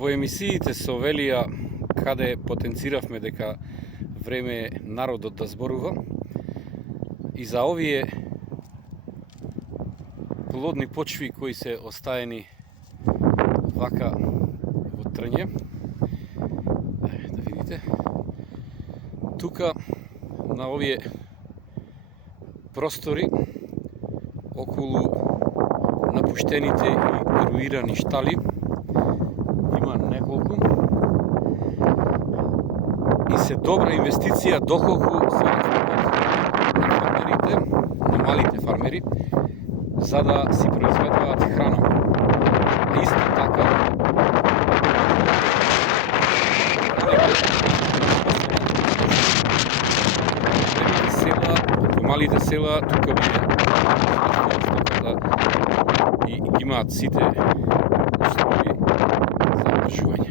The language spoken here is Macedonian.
Во емисиите со Велија, каде потенциравме дека време е народот да зборува, и за овие плодни почви кои се остаени вака во трње, да видите, тука на овие простори околу напуштените и руирани штали има неколку и се добра инвестиција доколку се на фармерите, на малите фармери, за да си произведуваат храна. Исто така по малите села тука и имаат сите услови за одржување.